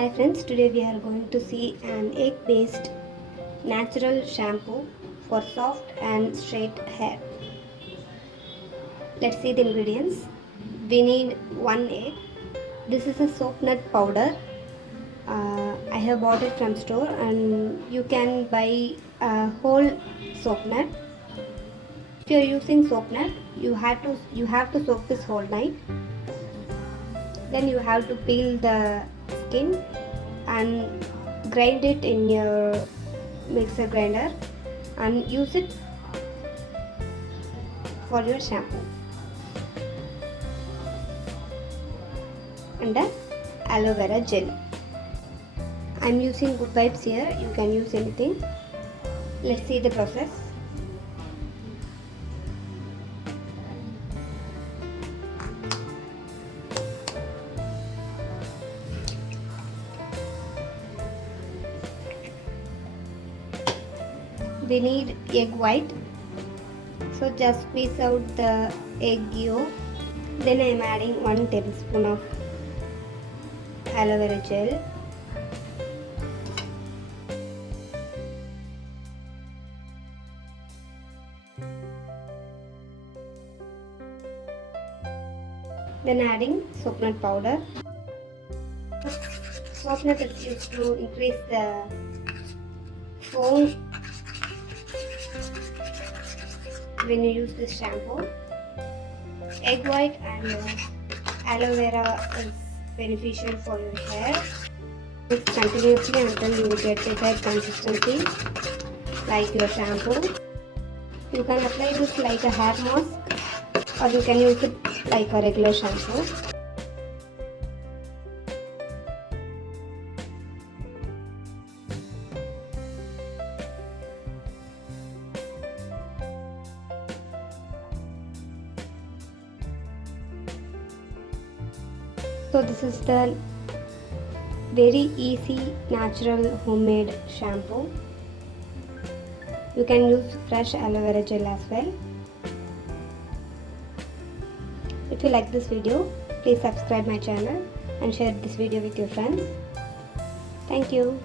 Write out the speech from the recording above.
Hi friends, today we are going to see an egg based natural shampoo for soft and straight hair. Let's see the ingredients. We need 1 egg. This is a soap nut powder. I have bought it from store and you can buy a whole soap nut. If you are using soap nut, you have to soak this whole night. Then you have to peel the skin and grind it in your mixer grinder and use it for your shampoo. And the aloe vera gel. I'm using Good Vibes here, you can use anything. Let's see the process. We need egg white, so just squeeze out the egg yolk. Then I am adding 1 tablespoon of aloe vera gel. Then adding soap nut powder. Soap nut is used to increase the foam when you use this shampoo. Egg white and aloe vera is beneficial for your hair. Mix continuously until you get the hair consistency like your shampoo. You can apply this like a hair mask or you can use it like a regular shampoo. So this is the very easy natural homemade shampoo. You can use fresh aloe vera gel as well. If you like this video, please subscribe my channel and share this video with your friends. Thank you.